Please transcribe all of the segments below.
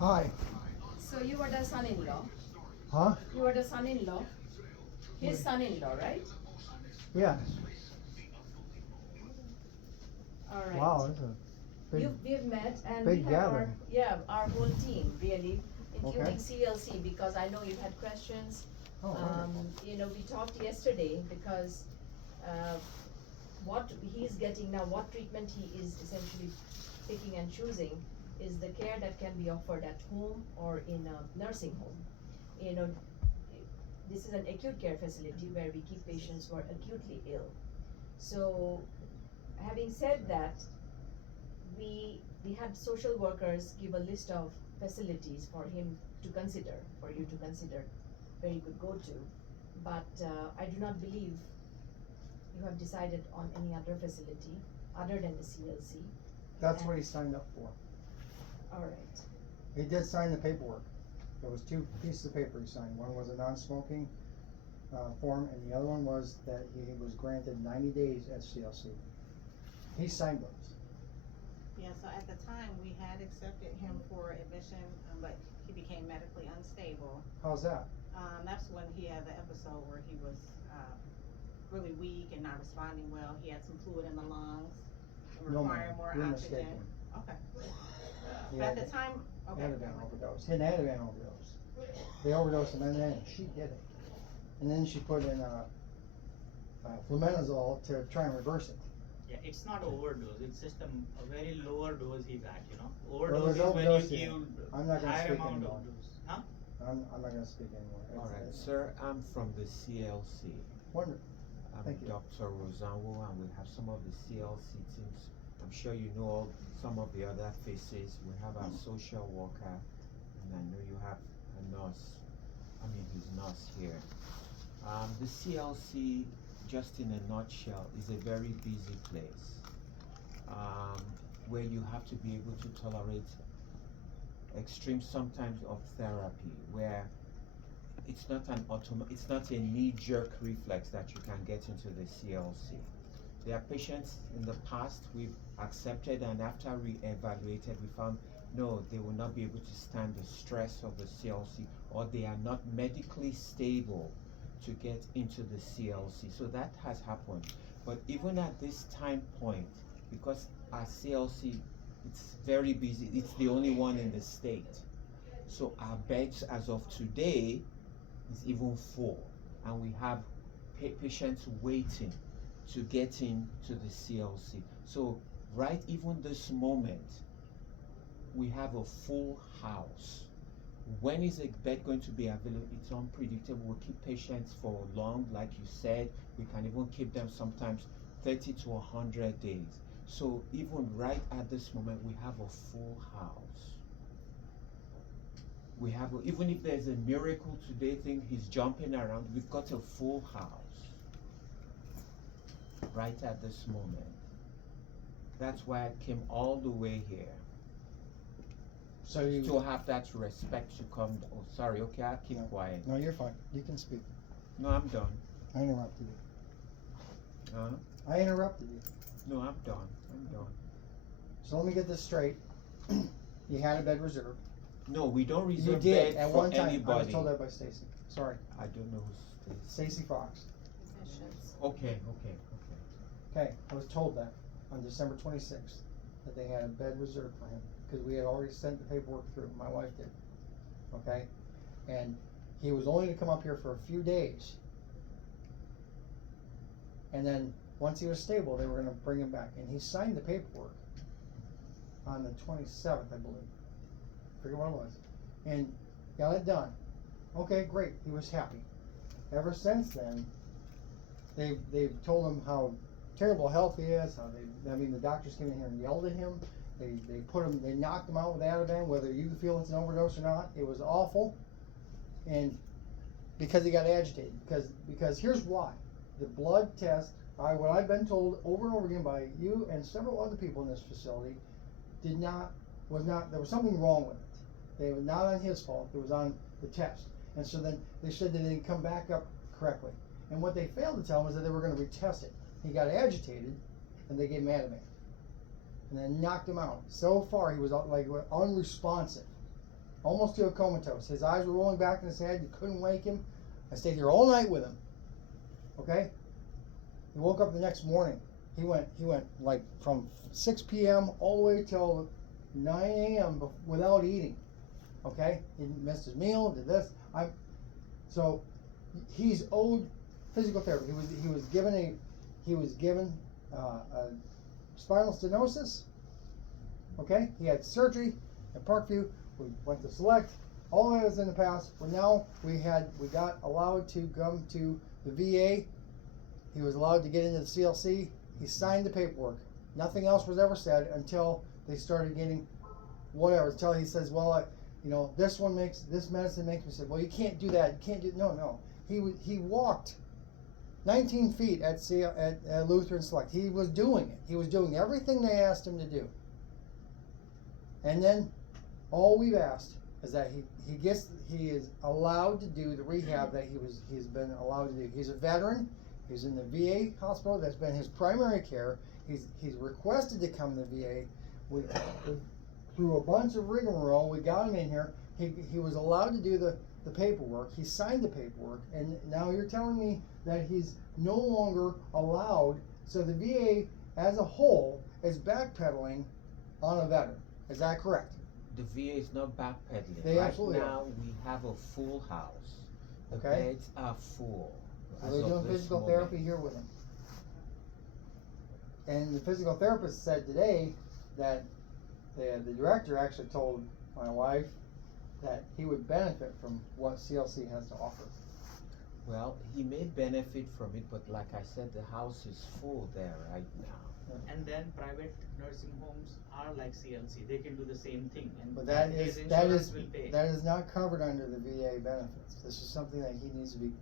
Hi. So you were the son-in-law. Huh? You were the son-in-law. His son-in-law, right? Yes. All right. Wow, that's a big. We've met and big we have our, gathering. yeah, our whole team really, including Okay. CLC, because I know you had questions. Oh, wonderful. You know, we talked yesterday because what he's getting now, what treatment he is essentially picking and choosing is the care that can be offered at home or in a nursing home. You know, this is an acute care facility where we keep patients who are acutely ill. So, having said that, we had social workers give a list of facilities for him to consider, for you to consider where he could go to. But I do not believe you have decided on any other facility other than the CLC. That's what he signed up for. All right. He did sign the paperwork. There was two pieces of paper he signed. One was a non-smoking form, and the other one was that he was granted 90 days at CLC. He signed those. Yeah, so at the time, we had accepted him for admission, but he became medically unstable. How's that? That's when he had the episode where he was really weak and not responding well. He had some fluid in the lungs and No, requiring ma'am. more You're oxygen. mistaken. Okay. He But had at the time, okay. Ativan overdose. He had an Ativan overdose. They overdosed him, and then she did it. And then she put in flumenazole to try and reverse it. Yeah, it's not overdose. It's just a very lower dose he got. Well, it Overdose was is when you overdosing. give I'm not gonna higher speak amount anymore. of dose. Huh? I'm not going to speak anymore. All right, It's sir, I'm from the CLC. wonderful. I'm Thank you. Dr. Rosanwo, and we have some of the CLC teams. I'm sure you know some of the other faces. We have our social worker, and I know you have a nurse. His nurse here. The CLC, just in a nutshell, is a very busy place where you have to be able to tolerate extreme sometimes of therapy, where it's not a knee-jerk reflex that you can get into the CLC. There are patients in the past we've accepted, and after re-evaluated, we found no, they will not be able to stand the stress of the CLC, or they are not medically stable to get into the CLC. So that has happened. But even at this time point, because our CLC, it's very busy, it's the only one in the state. So our beds as of today is even full, and we have patients waiting to get into the CLC. So right even this moment, we have a full house. When is a bed going to be available? It's unpredictable. We'll keep patients for long, like you said. We can even keep them sometimes 30 to 100 days. So even right at this moment, we have a full house. We have, even if there's a miracle today thing, he's jumping around, we've got a full house right at this moment. That's why I came all the way here. So you To have that respect to come. Oh, sorry. Okay, I'll keep quiet. No, you're fine. You can speak. No, I'm done. I interrupted you. Huh? I interrupted you. No, I'm done. I'm done. So let me get this straight. You had a bed reserved. No, we don't You reserve did bed at for one time. anybody. I was told that by Stacy. Sorry, I don't know who's Stacy Fox. Admissions. Okay. Okay, I was told that on December 26th that they had a bed reserved for him because we had already sent the paperwork through. My wife did. Okay, and he was only to come up here for a few days, and then once he was stable, they were going to bring him back. And he signed the paperwork on the 27th, I believe. Forget what it was, and got it done. Okay, great. He was happy. Ever since then, they've told him how terrible health he is. How the doctors came in here and yelled at him. They knocked him out with Ativan, whether you feel it's an overdose or not. It was awful, and because he got agitated. Because here's why: the blood test. What I've been told over and over again by you and several other people in this facility, was not. There was something wrong with it. It was not on his fault. It was on the test. And so then they said that it didn't come back up correctly. And what they failed to tell him was that they were going to retest it. He got agitated, and they gave him Ativan, and then knocked him out. So far, he was like unresponsive. almost to a comatose. His eyes were rolling back in his head. You couldn't wake him. I stayed here all night with him. Okay? He woke up the next morning. He went like from 6 p.m. all the way till 9 a.m. without eating. Okay? He missed his meal, did this. So he's owed physical therapy. He was given a spinal stenosis. Okay? He had surgery at Parkview. We went to Select. All of it was in the past. But now we got allowed to come to the VA. He was allowed to get into the CLC. He signed the paperwork. Nothing else was ever said until they started getting whatever. Until he says, well, this medicine makes me sick. Well, you can't do that. You can't do no. He walked 19 feet at Lutheran Select. He was doing it. He was doing everything they asked him to do. And then all we've asked is that he is allowed to do the rehab that he's been allowed to do. He's a veteran. He's in the VA hospital. That's been his primary care. He's requested to come to the VA. Through a bunch of rigmarole, we got him in here. He was allowed to do the paperwork. He signed the paperwork, and now you're telling me that he's no longer allowed. So the VA as a whole is backpedaling on a veteran. Is that correct? The VA is not backpedaling. They right absolutely now we have a full house. The Okay. beds are full. So as they're of doing this physical moment. therapy here with him. And the physical therapist said today that the director actually told my wife that he would benefit from what CLC has to offer. Well, he may benefit from it, but like I said, the house is full there right now. And then private nursing homes are like CLC, they can do the same thing, and But his that insurance will pay. is not covered under the VA benefits. This is something that he needs to be.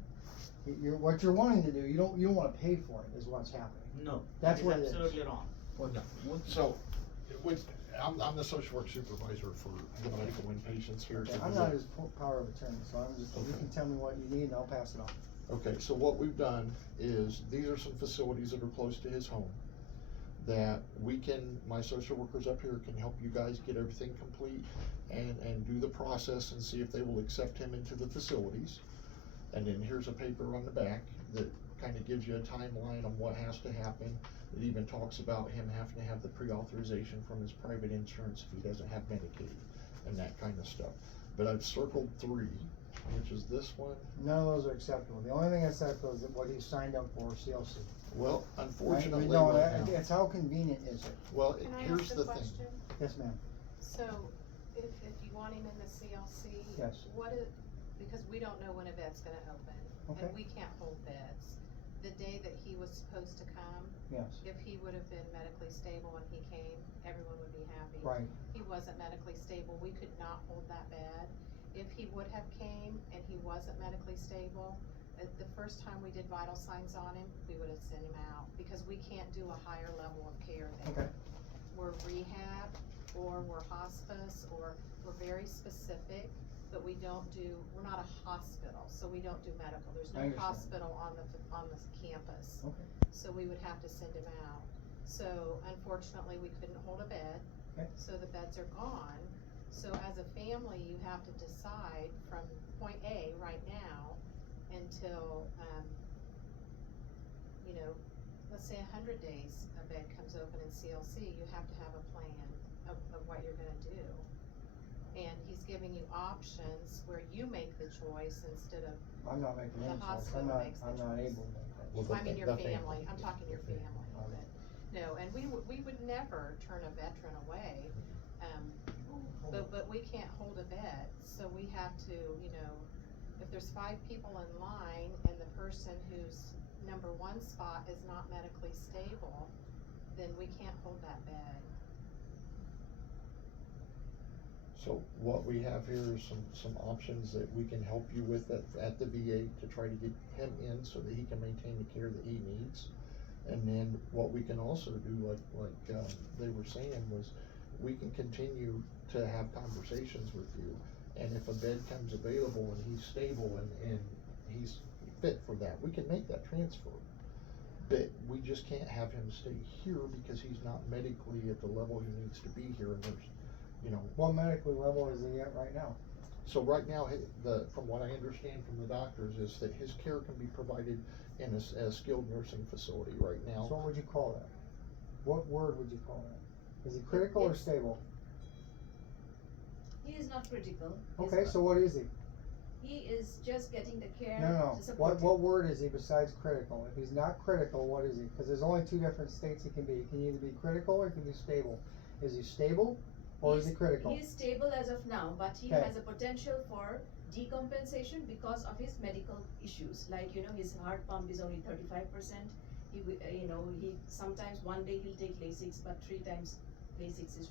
What you're wanting to do, you don't want to pay for it. Is what's happening. No, That's that what is it is. absolutely wrong. So, I'm the social work supervisor for the medical inpatients here. Okay, at the I'm VA. not his power of attorney, so I'm just. You Okay. can tell me what you need, and I'll pass it on. Okay, so what we've done is, these are some facilities that are close to his home, that my social workers up here can help you guys get everything complete and do the process and see if they will accept him into the facilities. And then here's a paper on the back that kind of gives you a timeline on what has to happen. It even talks about him having to have the pre-authorization from his private insurance if he doesn't have Medicaid and that kind of stuff. But I've circled 3, which is this one. None of those are acceptable. The only thing acceptable is what he signed up for, CLC. Well, Right? unfortunately, No, right now, it's how convenient is it? well, Can I here's ask the a thing. question? Yes, ma'am. So, if you want him in the CLC, Yes. because we don't know when a bed's gonna open, Okay. and we can't hold beds. The day that he was supposed to come, Yes. if he would have been medically stable when he came, everyone would be happy. Right. He wasn't medically stable, we could not hold that bed. If he would have came and he wasn't medically stable, the first time we did vital signs on him, we would have sent him out, because we can't do a higher level of care there. Okay. We're rehab, or we're hospice, or we're very specific, but we're not a hospital, so we don't do medical. There's I no understand. hospital on the campus. Okay. So we would have to send him out. So unfortunately, we couldn't hold a bed. Okay. So the beds are gone. So as a family, you have to decide from point A right now until, let's say 100 days a bed comes open in CLC, you have to have a plan of what you're gonna do. And he's giving you options where you make the choice instead of, I'm not making The any choice. hospital makes the I'm not choice. able to make that Well, choice. I mean, your the family, family. I'm talking your family, All but, right. no, and we would never turn a veteran away. But we can't hold a bed, so we have to, if there's 5 people in line and the person whose number 1 spot is not medically stable, then we can't hold that bed. So what we have here is some options that we can help you with at the VA to try to get him in so that he can maintain the care that he needs. And then what we can also do, like they were saying, was we can continue to have conversations with you. And if a bed comes available and he's stable and he's fit for that, we can make that transfer. But we just can't have him stay here because he's not medically at the level he needs to be here, and there's, What medical level is he at right now? So right now, from what I understand from the doctors, is that his care can be provided in a skilled nursing facility right now. So what would you call that? What word would you call that? Is he critical or It's- stable? He is not critical. He's Okay, not. so what is he? He is just getting the care No, to support what him. word is he besides critical? If he's not critical, what is he? Cause there's only two different states he can be. He can either be critical or he can be stable. Is he stable or is he critical? He is stable as of now, but he Okay. has a potential for decompensation because of his medical issues. Like, his heart pump is only 35%. He sometimes one day he'll take Lasix, but 3 times Lasix is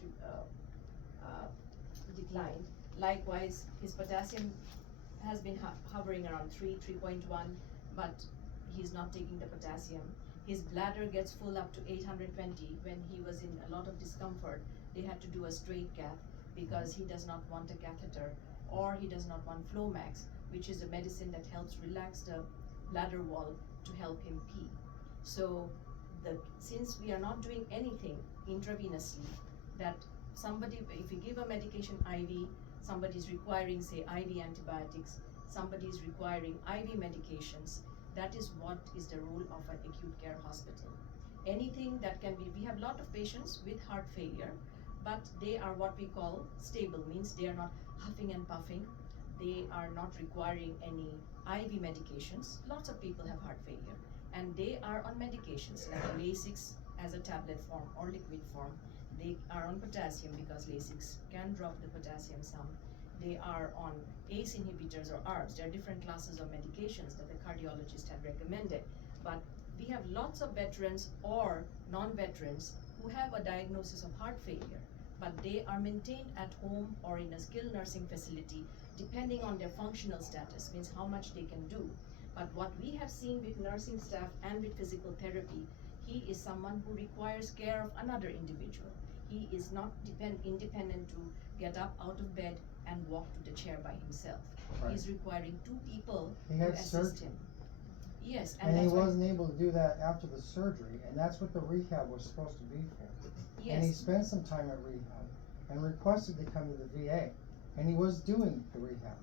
declined. Likewise, his potassium has been hovering around 3.1, but he's not taking the potassium. His bladder gets full up to 820. When he was in a lot of discomfort, they had to do a straight cath because he does not want a catheter, or he does not want Flomax, which is a medicine that helps relax the bladder wall to help him pee. So since we are not doing anything intravenously, that if you give a medication IV, somebody is requiring, say, IV antibiotics, somebody is requiring IV medications, that is what is the role of an acute care hospital. Anything that can be, we have a lot of patients with heart failure, but they are what we call stable, means they are not huffing and puffing, they are not requiring any IV medications. Lots of people have heart failure, and they are on medications like Lasix as a tablet form or liquid form. They are on potassium because Lasix can drop the potassium some. They are on ACE inhibitors or ARBs. There are different classes of medications that the cardiologists have recommended. But we have lots of veterans or non-veterans who have a diagnosis of heart failure, but they are maintained at home or in a skilled nursing facility depending on their functional status, means how much they can do. But what we have seen with nursing staff and with physical therapy, he is someone who requires care of another individual. He is not independent to get up out of bed and walk to the chair by himself. Right. He's requiring 2 people He to had assist surgery. him. Yes, And he that's why- wasn't able to do that after the surgery, and that's what the rehab was supposed to be for. And he Yes, spent some time at rehab and requested to come to the VA, and he was doing the rehab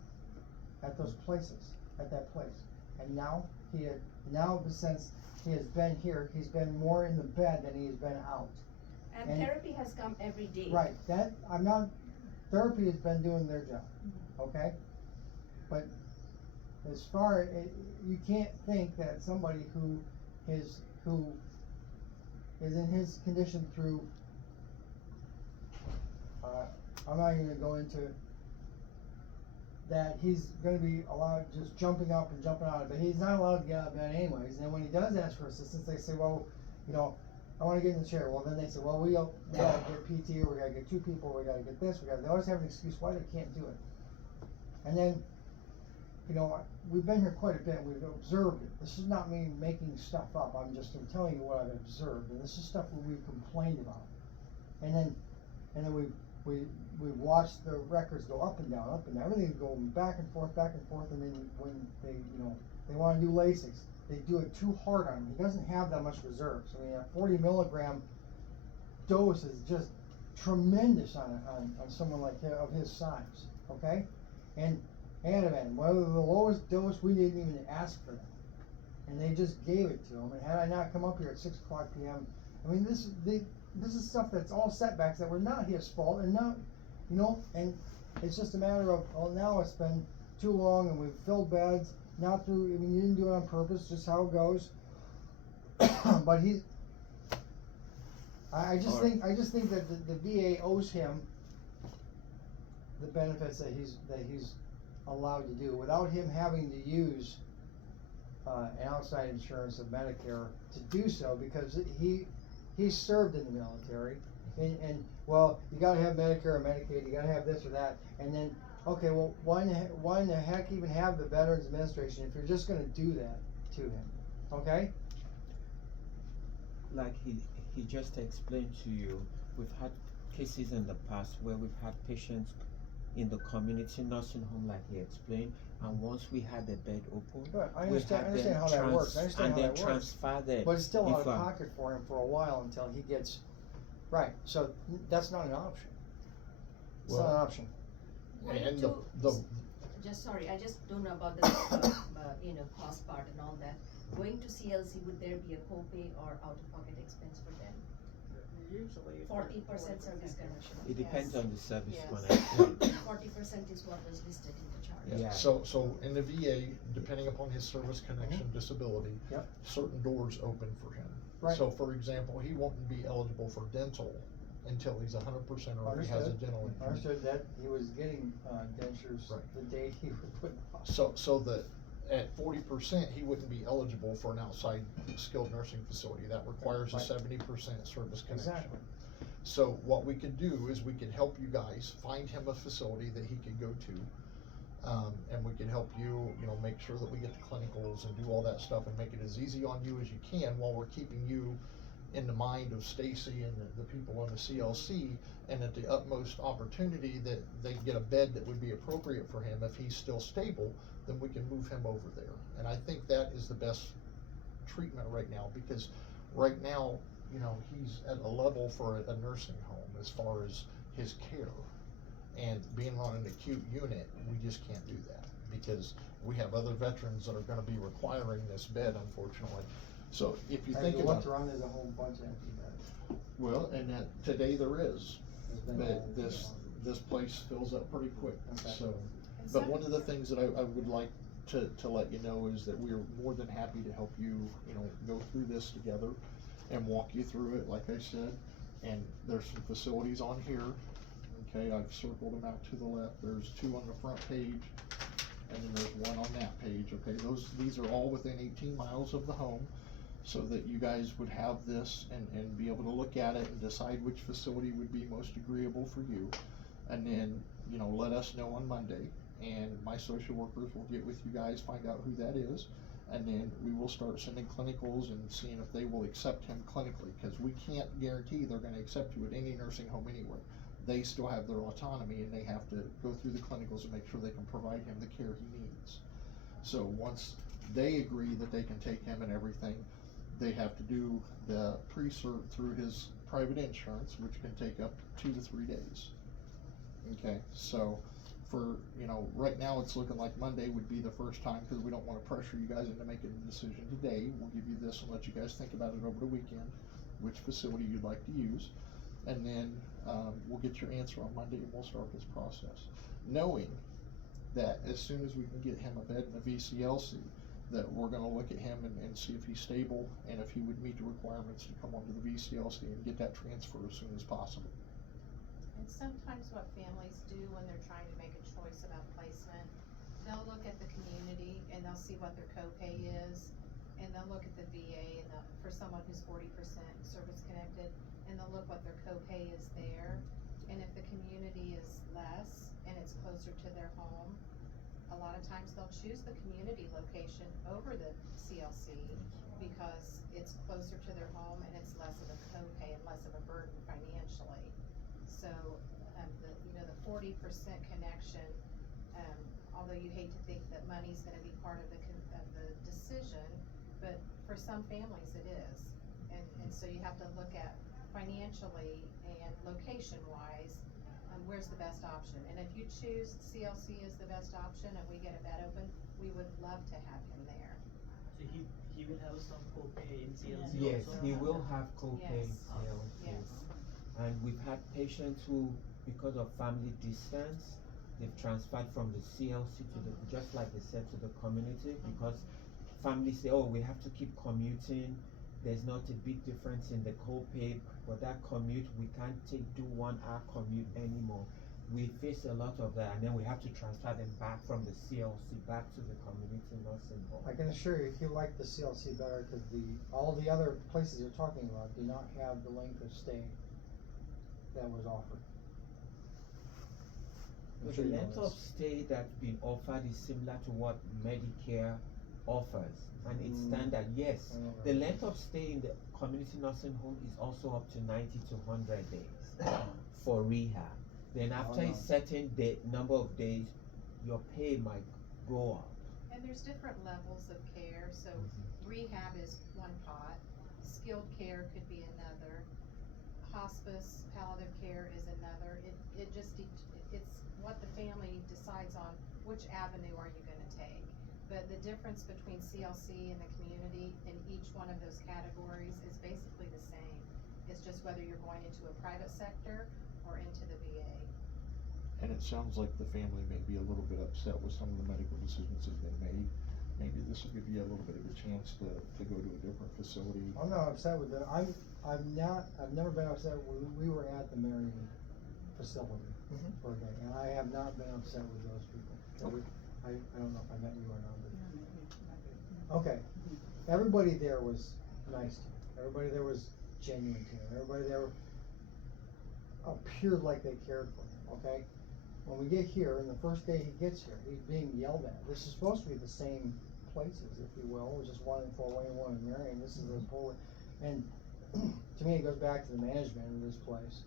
at those places, at that place. And now since he has been here, he's been more in the bed than he has been out. and and- therapy has come every day. Right, therapy has been doing their job, okay? But as far, you can't think that somebody who is in his condition through, I'm not even gonna go into that he's gonna be allowed just jumping up and jumping out of bed. He's not allowed to get out of bed anyways, and then when he does ask for assistance, they say, well, I wanna get in the chair. Well, then they say, well, we gotta get PT, or we gotta get 2 people, we gotta get this, they always have an excuse why they can't do it. And then, we've been here quite a bit, we've observed it. This is not me making stuff up, I'm telling you what I've observed, and this is stuff that we've complained about. And then we've watched the records go up and down, everything's going back and forth, and then when they wanna do Lasix, they do it too hard on him. He doesn't have that much reserve. So a 40 milligram dose is just tremendous on someone like of his size. Okay, and Ativan, whether the lowest dose, we didn't even ask for that, and they just gave it to him. And had I not come up here at 6:00 p.m., I mean, this is stuff that's all setbacks that were not his fault, and not, and it's just a matter of, well, now it's been too long, and we've filled beds. Not through, you didn't do it on purpose, just how it goes. But I just think that the VA owes him the benefits that he's allowed to do without him having to use an outside insurance of Medicare to do so, because he served in the military, and well, you gotta have Medicare or Medicaid, you gotta have this or that, and then, okay, well, why in the heck even have the Veterans Administration if you're just gonna do that to him, okay? Like he just explained to you, we've had cases in the past where we've had patients in the community nursing home, like he explained, and once we had the bed open, But I we understand had them how that works, I understand how that works. transfer them. But it's still out of before. pocket for him for a while until he gets, right, so that's not an option. It's not an Well, option. Why And don't the just sorry, I just don't know about the, cost part and all that. Going to CLC, would there be a copay or out-of-pocket expense for them? Usually. 40% service connection. It depends Yes. on the service Yes. connection. 40% is what was listed in the chart. Yeah. So in the VA, depending upon his service connection disability, Yep. certain doors open for him. Right. So for example, he won't be eligible for dental until he's 100% or he has a dental injury. Understood that he was getting, dentures Right. the day he was put in the So, hospital. at 40%, he wouldn't be eligible for an outside skilled nursing facility. That requires a Right. 70% service connection. Exactly. So what we could do is we could help you guys find him a facility that he could go to. And we can help you, make sure that we get the clinicals and do all that stuff and make it as easy on you as you can while we're keeping you in the mind of Stacy and the people on the CLC, and at the utmost opportunity that they get a bed that would be appropriate for him. If he's still stable, then we can move him over there. And I think that is the best treatment right now, because right now, he's at a level for a nursing home as far as his care. And being on an acute unit, we just can't do that, because we have other veterans that are gonna be requiring this bed, unfortunately. So if you think I about, looked around, there's a whole bunch of empty beds. well, and that today there is, There's been but all- this place fills up pretty quick, Okay. so. And But some- one of the things that I would like to let you know is that we are more than happy to help you, go through this together and walk you through it, like I said. And there's some facilities on here, okay, I've circled them out to the left, there's 2 on the front page, and then there's 1 on that page, okay? These are all within 18 miles of the home, so that you guys would have this and be able to look at it and decide which facility would be most agreeable for you. And then, let us know on Monday, and my social workers will get with you guys, find out who that is, and then we will start sending clinicals and seeing if they will accept him clinically, because we can't guarantee they're gonna accept you at any nursing home anywhere. They still have their autonomy, and they have to go through the clinicals and make sure they can provide him the care he needs. So once they agree that they can take him and everything, they have to do the pre-cert through his private insurance, which can take up 2 to 3 days. Okay, so for, right now it's looking like Monday would be the first time, because we don't wanna pressure you guys into making a decision today. We'll give you this and let you guys think about it over the weekend, which facility you'd like to use. And then, we'll get your answer on Monday and we'll start this process. Knowing that as soon as we can get him a bed in a VCLC, that we're gonna look at him and see if he's stable and if he would meet the requirements to come onto the VCLC and get that transfer as soon as possible. And sometimes what families do when they're trying to make a choice about placement, they'll look at the community and they'll see what their copay is, and they'll look at the VA and for someone who's 40% service connected, and they'll look what their copay is there. And if the community is less and it's closer to their home, a lot of times they'll choose the community location over the CLC because it's closer to their home and it's less of a copay and less of a burden financially. So, the 40% connection, although you hate to think that money's gonna be part of the decision, but for some families it is. And so you have to look at financially and location-wise, where's the best option? And if you choose CLC as the best option and we get a bed open, we would love to have him there. So he will have some copay in CLC Yes, also? he will have copay in Yes. CLC. Yes. And we've had patients who, because of family distance, they've transferred from the CLC to the, just like they said, to the community, because families say, oh, we have to keep commuting. There's not a big difference in the copay, but that commute, we can't do 1 hour commute anymore. We face a lot of that, and then we have to transfer them back from the CLC back to the community nursing home. I can assure you, he liked the CLC better, cause all the other places you're talking about do not have the length of stay that was offered. I'm But sure the you know length of this. stay that's been offered is similar to what Medicare offers, and it's standard. Yes, I know the that. length of stay in the community nursing home is also up to 90 to 100 days for rehab. Then after no. a certain number of days, your pay might go up. And there's different levels of care, so rehab is one pot, skilled care could be another, hospice, palliative care is another. It's what the family decides on, which avenue but the difference between CLC and the community in each one of those categories is basically the same. It's just whether you're going into a private sector or into the VA. And it sounds like the family may be a little bit upset with some of the medical decisions that have been made. Maybe this will give you a little bit of a chance to go to a different facility. I'm not upset with it. I've never been upset. We were at the Marion facility Mhm. for a day, and I have not been upset with those people. Okay. I don't know if I met you or not, but. Okay, everybody there was nice to me. Everybody there was genuine to him. Everybody there appeared like they cared for him, okay? When we get here, and the first day he gets here, he's being yelled at. This is supposed to be the same places, if you will, which is one in Fort Wayne, one in Marion. This is the whole, and to me, it goes back to the management of this place,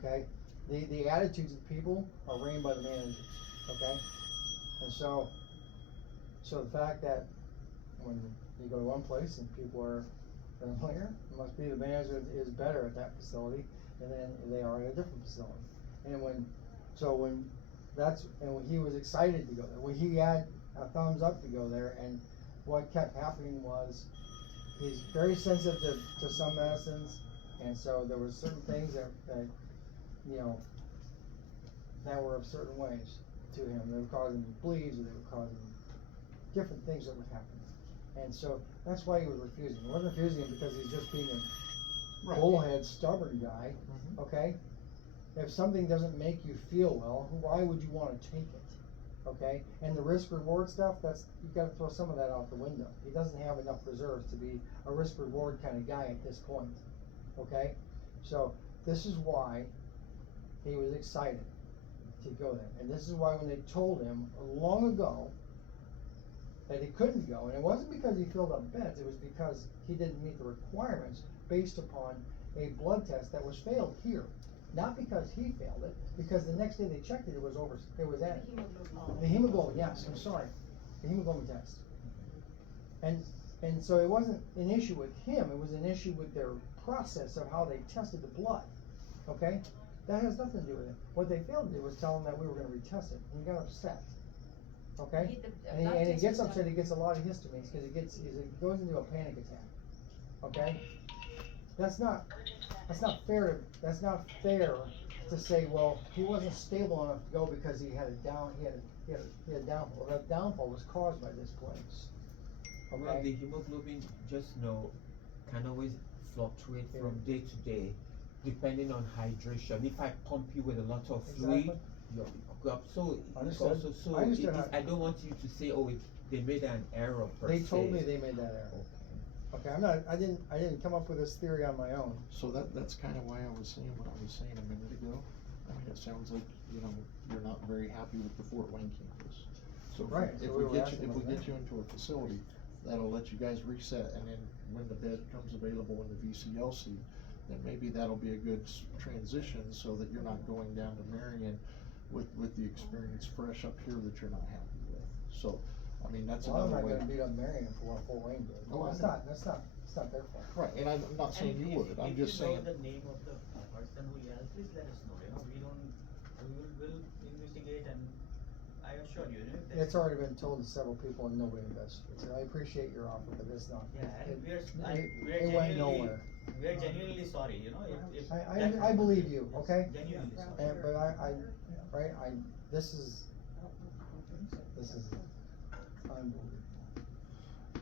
okay? The attitudes of people are reigned by the managers, okay? And so the fact that when you go to one place and people are familiar, it must be the manager is better at that facility than they are at a different facility. And when he was excited to go there, when he had a thumbs up to go there, and what kept happening was he's very sensitive to some medicines, and so there were certain things that you know that were of certain ways to him. They were causing bleeds, or they were causing different things that would happen. And so that's why he was refusing. He wasn't refusing it because he's just being a bullhead, stubborn guy, Mhm. okay? If something doesn't make you feel well, why would you wanna take it, okay? And the risk reward stuff, you gotta throw some of that out the window. He doesn't have enough reserves to be a risk reward kinda guy at this point, okay? So this is why he was excited to go there. And this is why when they told him long ago that he couldn't go, and it wasn't because he filled up beds, it was because he didn't meet the requirements based upon a blood test that was failed here. Not because he failed it, because the next day they checked it, it was at it. The hemoglobin, yes, I'm sorry, the hemoglobin test. And so it wasn't an issue with him, it was an issue with their process of how they tested the blood, okay? That has nothing to do with it. What they failed to do was tell him that we were gonna retest it, and he got upset. Okay? And he gets upset, he gets a lot of histamines, cause he goes into a panic attack. Okay? That's not fair to say, well, he wasn't stable enough to go because he had a downfall. That downfall was caused by this place. Well, Okay? the hemoglobin, just know, can always fluctuate from day to day, depending on hydration. If I pump you with a lot of fluid, Exactly. you'll go up. So it's Understood. also so. I understand I don't want you to say, oh, they made an error per They se. told me they made that error. Okay, I didn't come up with this theory on my own. So that's kinda why I was saying what I was saying a minute ago. I mean, it sounds like, you're not very happy with the Fort Wayne campus. So Right, if so we we were get asking you, if we about get that. you into a facility, that'll let you guys reset, and then when the bed comes available in the VCLC, then maybe that'll be a good transition, so that you're not going down to Marion with the experience fresh up here that you're not happy with. So, I mean, that's Well, I'm another not way. gonna beat up Marion for what Fort Wayne did. Oh, I That's know. not their fault. Right, and I'm not saying you would, I'm just saying. If you know the name of the person who yelled, please let us know, we will investigate, and I assure you, if there's. It's already been told to several people and nobody investigates it. I appreciate your offer, but it's not. Yeah, and It we're went genuinely, nowhere. we're genuinely sorry, if that I happened. believe you, okay? Genuinely sorry. And, but this is unbelievable.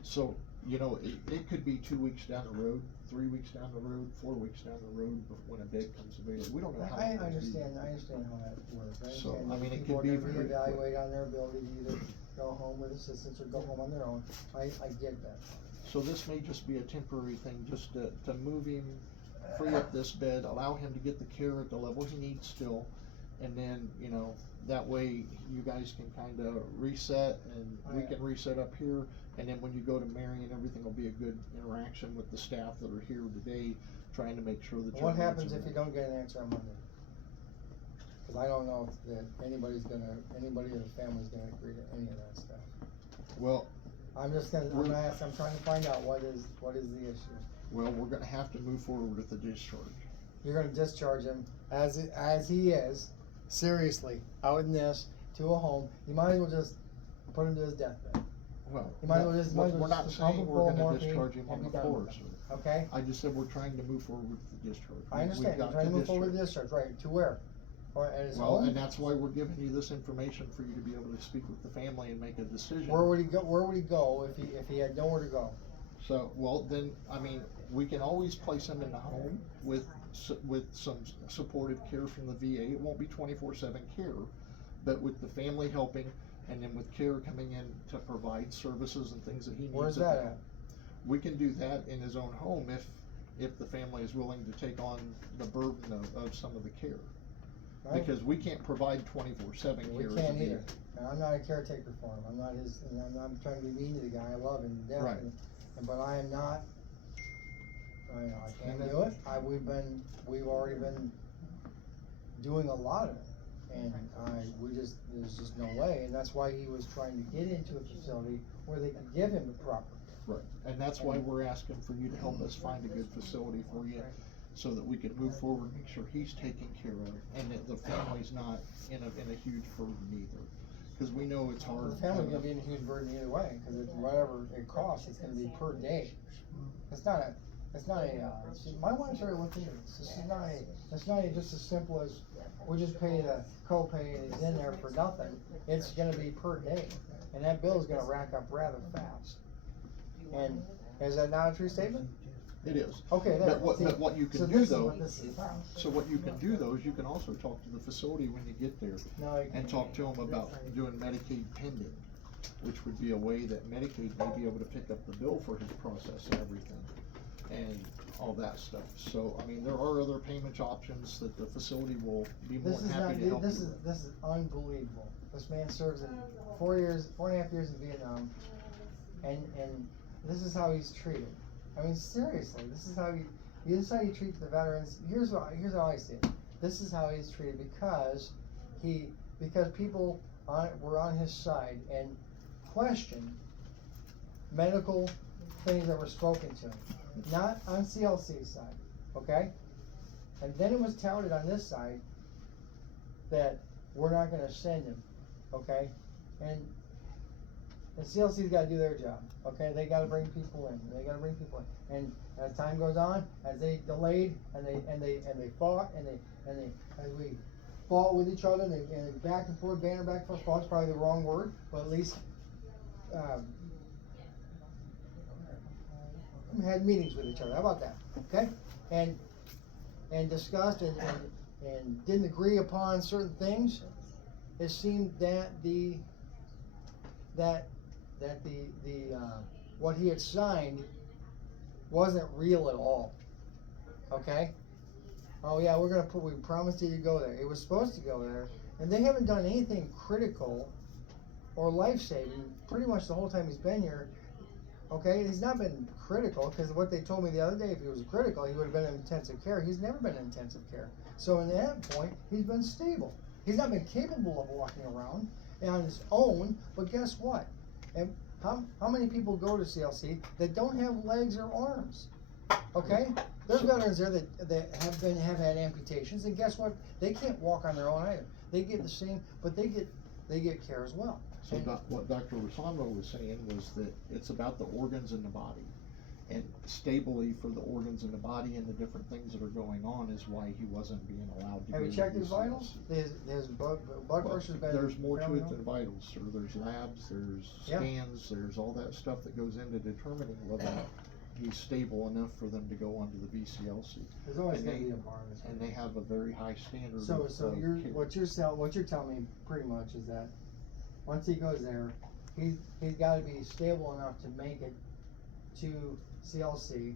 So, it could be 2 weeks down the road, 3 weeks down the road, 4 weeks down the road, but when a bed comes available, we don't know how. I long it'll be. understand how that works. I So, understand I mean, it people could be are gonna very quick. reevaluate on their ability to either go home with assistance or go home on their own. I get that. So this may just be a temporary thing, just to move him, free up this bed, allow him to get the care at the level he needs still, and then, that way you guys can kinda reset, and we can reset up here, and then when you go to Marion, everything will be a good interaction with the staff that are here today, trying to make sure that your What needs happens are if you met. don't get an answer on Monday? Cause I don't know if anybody in the family's gonna agree to any of that stuff. Well, I'm trying to find out what is the issue. we're gonna have to move forward with the discharge. You're gonna discharge him as he is, seriously, out in this, to a home. You might as well just put him to his deathbed. Well, You might as well just, might as we're well not just pump saying him we're full of gonna morphine discharge him on and the be done floor, with him. sir. Okay? I just said we're trying to move forward with the discharge. I understand, you're We've got trying to the move forward with discharge. discharge, right, to where? Or at his Well, home? and that's why we're giving you this information for you to be able to speak with the family and make a decision. Where would he go if he had nowhere to go? So, well, then, I mean, we can always place him in the home with some supportive care from the VA. It won't be 24/7 care, but with the family helping, and then with care coming in to provide services and things that he needs. Where's that at? We can do that in his own home if the family is willing to take on the burden of some of the care. Right? Because we can't provide 24/7 We care as a can't VA. either, and I'm not a caretaker for him, I'm not his, and I'm not trying to be mean to the guy, I love him to death, Right. but I am not, I can't do it, we've already been doing a lot of it, and there's just no way, and that's why he was trying to get into a facility where they could give him the proper. Right, and that's why we're asking for you to help us find a good facility for you, so that we can move forward, make sure he's taken care of, and that the family's not in a huge burden either. Cause we know it's hard. The family's gonna be in a huge burden either way, cause it's whatever it costs, it's gonna be per day. It's not a, my wife's already looked into this, it's not just as simple as, we just pay the copay and he's in there for nothing. It's gonna be per day, and that bill's gonna rack up rather fast. And, is that not a true statement? It is. Okay, there. But what you So can do this is though, what this is about. so what you can do though is you can also talk to the facility when you get there No, you and can't. talk to them about doing Medicaid pending, which would be a way that Medicaid may be able to pick up the bill for his process and everything, and all that stuff. So, I mean, there are other payment options that the facility will be more This than is happy not, to help you this is, with. this is unbelievable. This man serves in 4.5 years in Vietnam, and this is how he's treated. I mean, seriously, this is how you treat the veterans. Here's how I see it. This is how he's treated because people were on his side and questioned medical things that were spoken to him. Not on CLC's side, okay? And then it was touted on this side that we're not gonna send him, okay? And CLC's gotta do their job, okay? They gotta bring people in, and as time goes on, as they delayed, and they fought, as we fought with each other, and back and forth, banner back and forth, faught's probably the wrong word, but at least, had meetings with each other, how about that, okay? And discussed and didn't agree upon certain things. It seemed that what he had signed wasn't real at all, okay? Oh yeah, we promised you to go there. It was supposed to go there, and they haven't done anything critical or life-saving pretty much the whole time he's been here. Okay, he's not been critical, because what they told me the other day, if he was critical, he would have been in intensive care. He's never been in intensive care. So in that point, he's been stable. He's not been capable of walking around on his own, but guess what? And how many people go to CLC that don't have legs or arms? Okay? There's veterans there that have had amputations, and guess what? They can't walk on their own either. They get the same, but they get care as well. So what Dr. Rosanro was saying was that it's about the organs in the body. And stably for the organs in the body and the different things that are going on is why he wasn't being allowed to go Have you to checked his UCLC. vitals? His blood pressure's been. There's more to fairly it than normal? vitals, sir. There's labs, there's Yeah. scans, there's all that stuff that goes into determining whether he's stable enough for them to go onto the VCLC. There's always And gonna they- be a bar. in this And one. they have a very high standard So of care. what you're telling me pretty much is that once he goes there, he's gotta be stable enough to make it to CLC.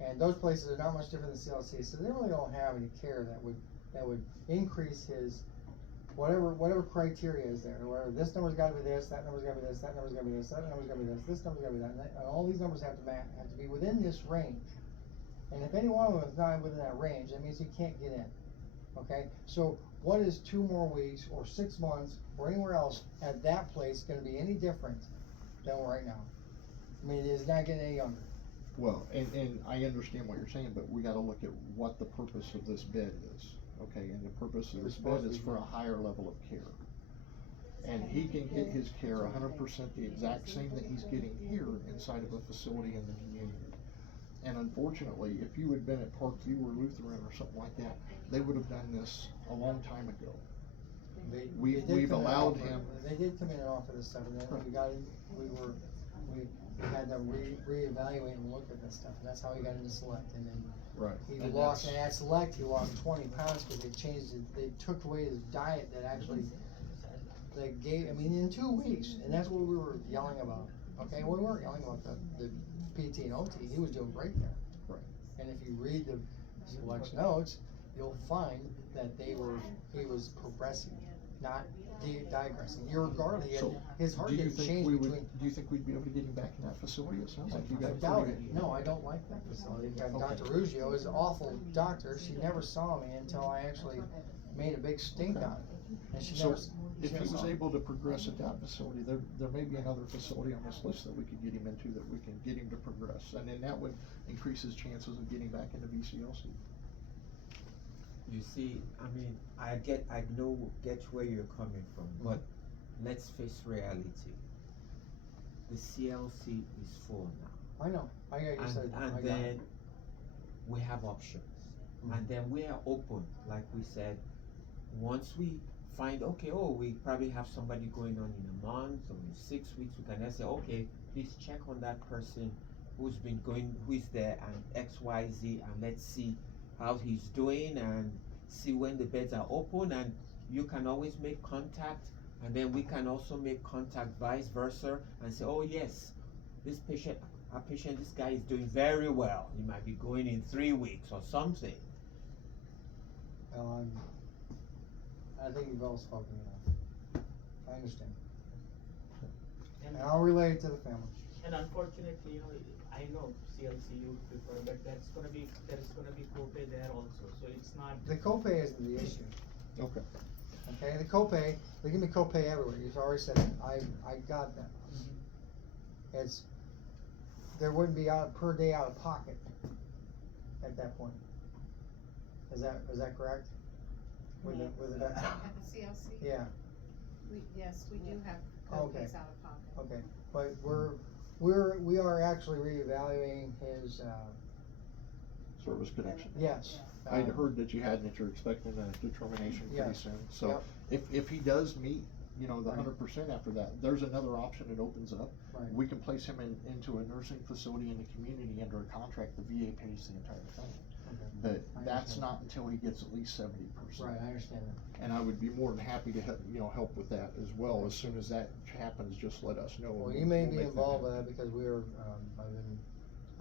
And those places are not much different than CLC, so they really don't have any care that would increase his whatever criteria is there. Where this number's gotta be this, that number's gotta be this, that number's gotta be this, that number's gotta be this number's gotta be that, and all these numbers have to be within this range. And if any one of them is not within that range, that means he can't get in. Okay, so what is 2 more weeks or 6 months or anywhere else at that place gonna be any different than right now? I mean, it's not getting any younger. Well, and I understand what you're saying, but we gotta look at what the purpose of this bed is, okay? And the purpose of It was this bed supposed to is be for a good. higher level of care. And he can get his care 100% the exact same that he's getting here inside of a facility in the community. And unfortunately, if you had been at Parkview or Lutheran or something like that, they would have done this a long time ago. We've They did come in and allowed offer- him. They did come in and offer this stuff, and then we got in, we had to reevaluate and look at this stuff, and that's how he got into Select, and then Right. he And lost, that's- and at Select, he lost 20 pounds, cause they changed it, they took away his diet that actually, they gave, I mean, in 2 weeks, and that's what we were yelling about, okay, we weren't yelling about the PT and OT, he was doing great there. Right. And if you read the Select's notes, you'll find that he was progressing, not digressing, irregardless, So, his heart do you didn't think change we between. would, do you think we'd be able to get him back in that facility? It sounds like you I guys. doubt it, no, I don't like that facility, in fact, Okay. Dr. Ruggio is an awful doctor, she never saw me until I actually made a big stink Okay. on it. And she So, never, if she he never was saw me. able to progress at that facility, there may be another facility on this list that we could get him into, that we can get him to progress, and then that would increase his chances of getting back into VCLC. You see, I mean, get where you're coming from, but let's face reality. The CLC is full now. I know, I got you said, I And got it. then we have options. And then we are open, like we said, once we find, okay, we probably have somebody going on in a month or in 6 weeks, we can then say, okay, please check on that person who is there and XYZ, and let's see how he's doing and see when the beds are open, and you can always make contact, and then we can also make contact vice versa and say, oh yes, this guy is doing very well, he might be going in 3 weeks or something. I think you've all spoken enough, I understand, And, and I'll relay it to the family. and unfortunately, I know CLC you prefer, but there is gonna be copay there also, so it's not. The copay isn't the issue. Okay. Okay, the copay, they give me copay everywhere, you've already said it, I got that. It's, there wouldn't be per day out of pocket at that point. Is that correct? With the At the CLC? yeah, Yes, we do have Okay. copays out of pocket. okay, but we are actually reevaluating his, Service connection. yes. I'd heard that you had, and that you're expecting a determination pretty Yes. soon, so if he does meet, the 100% after that, there's another option that opens up. Right. We can place him into a nursing facility in the community under a contract, the VA pays the entire thing. Okay. But I that's understand. not until he gets at least 70%. Right, I understand that. And I would be more than happy to help with that as well. As soon as that happens, just let us know. Well, and you may we'll be make involved with happen. that because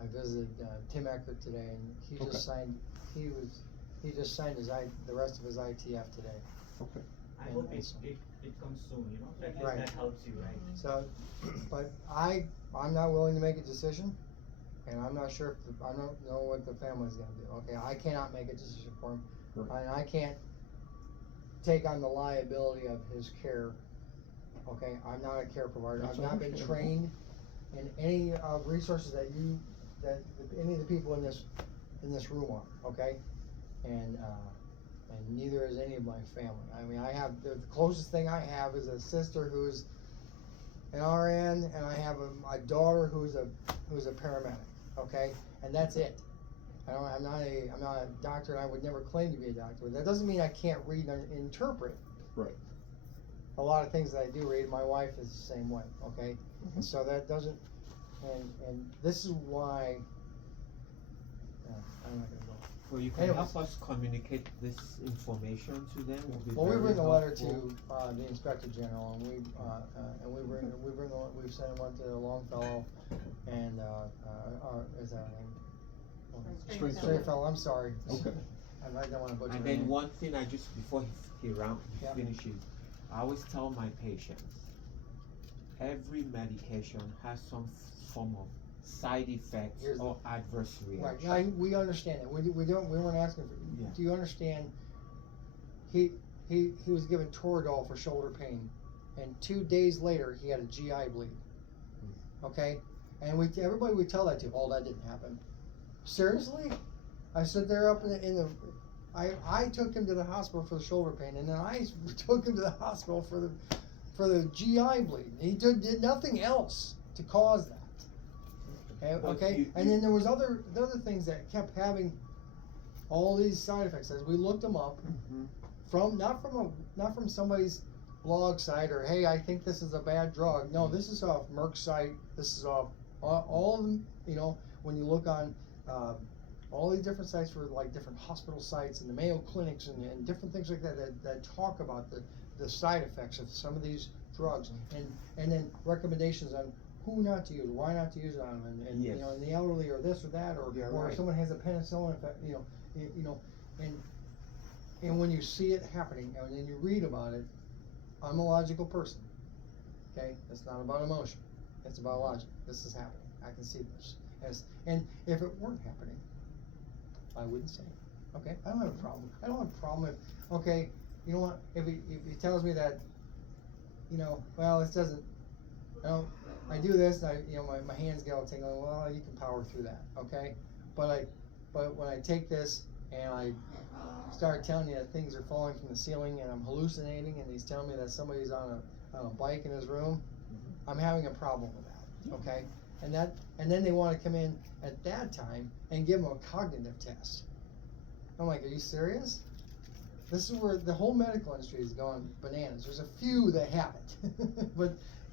I visited, Tim Eckert today, and he Okay. just signed, he just signed the rest of his ITF today. Okay. I And hope it's- it comes soon, at least Right. that helps you, right? So, but I'm not willing to make a decision, and I'm not sure I don't know what the family's gonna do, okay, I cannot make a decision for him. Right. And I can't take on the liability of his care, okay, I'm not a care provider, That's I've not been understandable. trained in any resources that any of the people in this room are, okay? And neither is any of my family. I mean, I have, the closest thing I have is a sister who's an RN, and I have a daughter who's a paramedic, okay? And that's it. I'm not a doctor, and I would never claim to be a doctor, but that doesn't mean I can't read and interpret Right. a lot of things that I do read. My wife is the same way, okay? Mhm. And so that doesn't, and this is why, I'm not gonna go. Well, you can Anyways. help us communicate this information to them. Will be Well, we've very written a letter helpful. to, the Inspector General, and we've sent one to Longfellow, and, is that her name? Stringfellow. Stringfellow, I'm sorry. Okay. I don't wanna butcher her And then name. one thing before he Yeah. finishes, I always tell my patients, every medication has some form of side effects Here's or adverse Right, reaction. we understand that, we weren't asking for, Yeah. do you understand? He was given Toradol for shoulder pain, and 2 days later, he had a GI bleed. Okay, and everybody we tell that to, oh, that didn't happen. Seriously? I stood there up I took him to the hospital for the shoulder pain, and then I took him to the hospital for for the GI bleed. He did nothing else to cause that. Okay, But okay? And then there was other things that kept having all these side effects as we looked them up from not from somebody's blog site or hey, I think this is a bad drug. No, this is off Merck's site. This is off all of them. You know, when you look on all these different sites for like different hospital sites and the Mayo clinics and different things like that talk about the side effects of some of these drugs and then recommendations on who not to use, why not to use it on them, and Yes. you know, in the elderly or this or that, or You're or right. if someone has a penicillin effect, you know, and when you see it happening and then you read about it, I'm a logical person. Okay, it's not about emotion, it's about logic. This is happening. I can see this. And if it weren't happening, I wouldn't say it. Okay, I don't have a problem. I don't have a problem if okay, you know what? If he tells me that, you know, well, this doesn't. I do this, and my hands get all tingling. Well, you can power through that, okay? But when I take this and I start telling you that things are falling from the ceiling and I'm hallucinating, and he's telling me that somebody's on a bike in his room, I'm having a problem with that, okay? And then they want to come in at that time and give him a cognitive test. I'm like, are you serious? This is where the whole medical industry is going bananas. There's a few that haven't,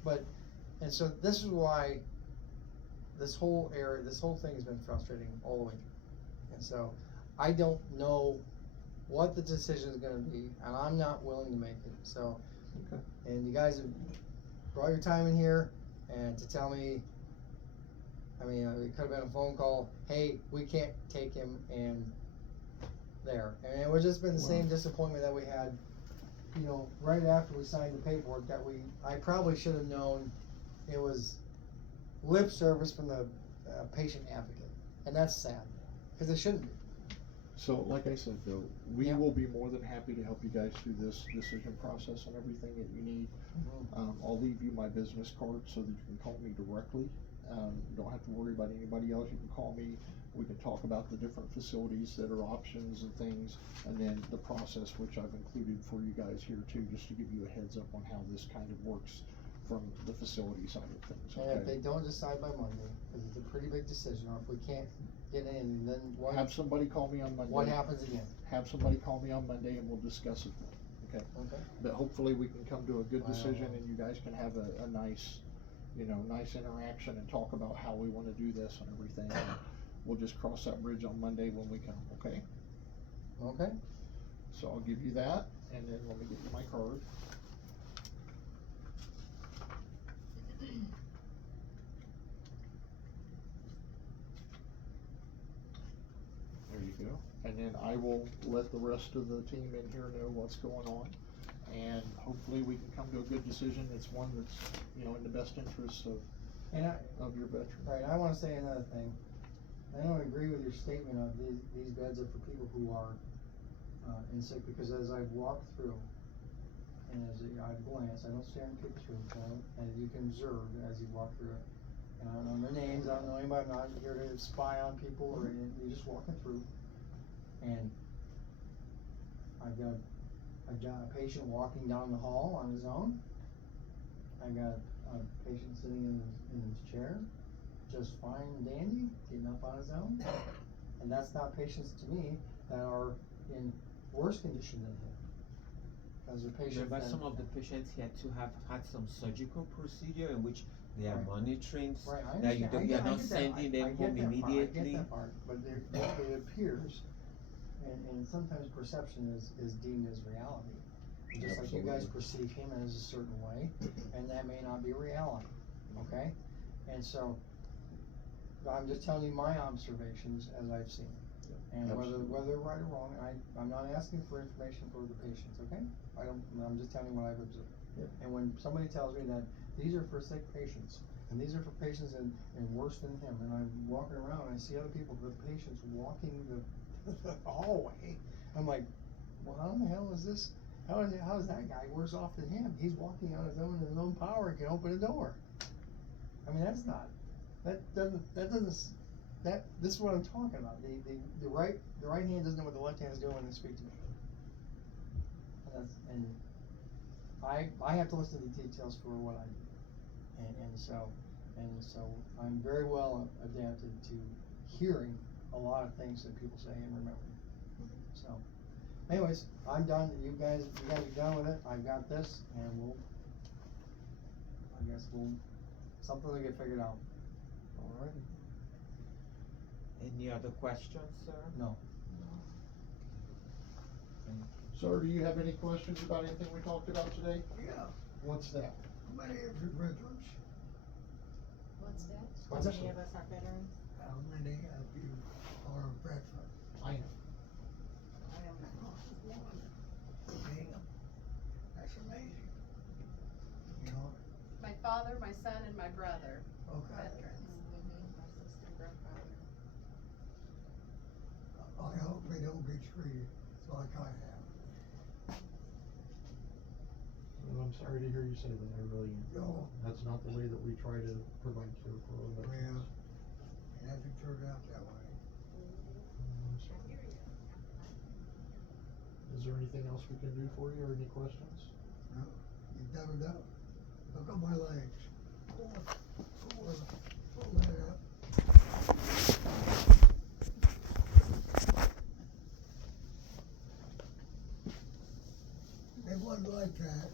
but. And so this is why this whole thing has been frustrating all the way through. And so I don't know what the decision is going to be, and I'm not willing to make it. So, Okay. and you guys have brought your time in here and to tell me, I mean, it could have been a phone call, hey, we can't take him, and there. And it would just been the same disappointment that we had, you know, right after we signed the paperwork that I probably should have known it was lip service from the patient advocate, and that's sad because it shouldn't be. So, like I said, though, we Yeah. will be more than happy to help you guys through this decision process and everything that you need. I'll leave you my business card so that you can call me directly. You don't have to worry about anybody else. You can call me. We can talk about the different facilities that are options and things, and then the process, which I've included for you guys here too, just to give you a heads up on how this kind of works from the facility side of things. And if they don't decide by Monday, because it's a pretty big decision, or if we can't get in, then what? Have somebody call me on Monday. What happens again? Have somebody call me on Monday and we'll discuss it then, okay? Okay. But hopefully we can come to a good Wow. decision and you guys can have a nice, nice interaction and talk about how we wanna do this and everything. And we'll just cross that bridge on Monday when we come, okay? Okay. So I'll give you that, and then let me get you my card. There you go. And then I will let the rest of the team in here know what's going on. And hopefully we can come to a good decision. It's one that's, in the best interest of your veteran. Right, I wanna say another thing. I don't agree with your statement of these beds are for people who are, in sick, because as I've walked through, and as I've glanced, I don't stare in people's rooms, and you can observe as you walk through it. And I don't know their names, I don't know anybody, I'm not here to spy on people, or anything, you're just walking through. And I've got a patient walking down the hall on his own. I got a patient sitting in his chair, just fine and dandy, getting up on his own. And that's not patients to me that are in worse condition than him. Those are patients Remember, that. some of the patients had to have had some surgical procedure in which they are Right. monitoring, Right, I that you understand. don't, I you're get not that. sending I them get home that part. I immediately. get that part, but it appears, and sometimes perception is deemed as reality. Just like you guys Absolutely. perceive him as a certain way, and that may not be reality, okay? And so, I'm just telling you my observations as I've seen it. And Absolutely. whether they're right or wrong, I'm not asking for information for the patients, okay? I'm just telling you what I've observed. Yep. And when somebody tells me that these are for sick patients, and these are for patients in worse than him, and I'm walking around and I see other people, the patients walking the hallway, I'm like, well, how in the hell is this? How is that guy worse off than him? He's walking on his own power and can open a door. I mean, this is what I'm talking about. The right hand doesn't know what the left hand is doing when they speak to me. And I have to listen to the details for what I do. And so I'm very well adapted to hearing a lot of things that people say and remembering. So, anyways, I'm done. You guys are done with it. I've got this, and something will get figured out. Alrighty. Any other questions, sir? No. Sir, do you have any questions about anything we talked about today? Yeah, What's that? how many of you veterans? What's that? How What's many that? of us are veterans? How many of you are veterans? I am. I am not. One. Damn. That's amazing. You know, My father, my son, and my brother, okay. veterans. My sister, grandfather. I hope they don't get treated like I have. Well, I'm sorry to hear you say that, I really am. No, That's not the way that we try to provide care for our veterans. it hasn't turned out that way. I'm sorry. Is there anything else we can do for you, or any questions? No, you've done enough. Look at my legs. Pull that up. It wasn't like that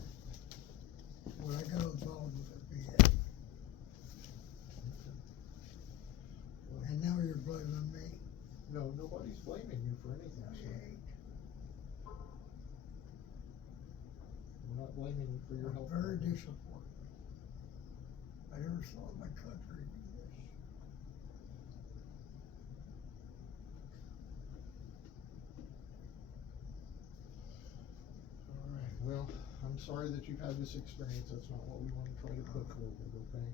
when I got involved with the VA. And now you're blaming me. No, nobody's blaming you for anything, I sir. ain't. We're not blaming you for your I'm health. very problems. disappointed. I never saw my country do this. Alright, well, I'm sorry that you've had this experience, that's not what we wanna try to put forward, okay?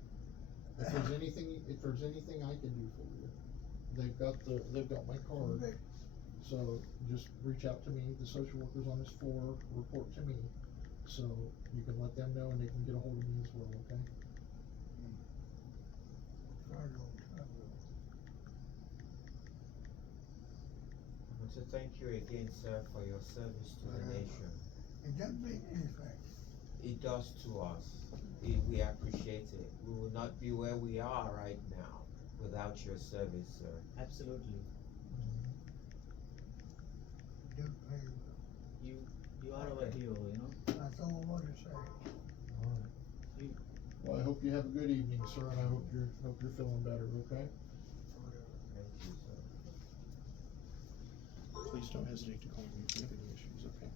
If there's anything I can do for you, they've got my card, Okay. so just reach out to me, the social workers on this floor report to me, so you can let them know and they can get a hold of me as well, okay? I don't know. I want to thank you again, sir, for your service to the nation. It doesn't mean anything. It does to us. We appreciate it. We will not be where we are right now without your service, sir. Absolutely. It doesn't pay well. You are our hero, you know. That's all I want to say. You, Well, I hope you have a good evening, sir, and I hope you're feeling better, okay? Thank you, sir. Please don't hesitate to call me if you have any issues, okay?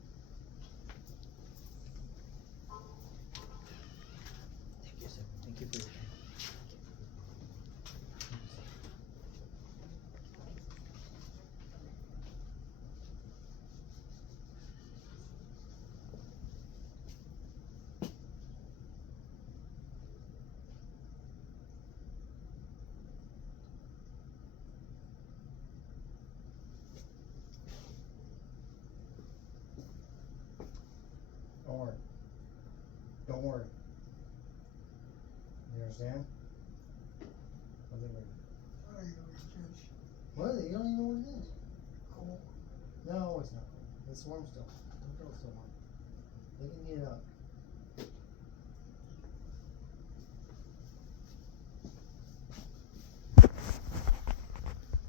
thank you, sir. Thank you for your time. Don't worry. Don't worry. You understand? Nothing like I was just what? You don't even know what it is. cold. No, it's not. It's warm still. Don't feel so warm. They can heat it up.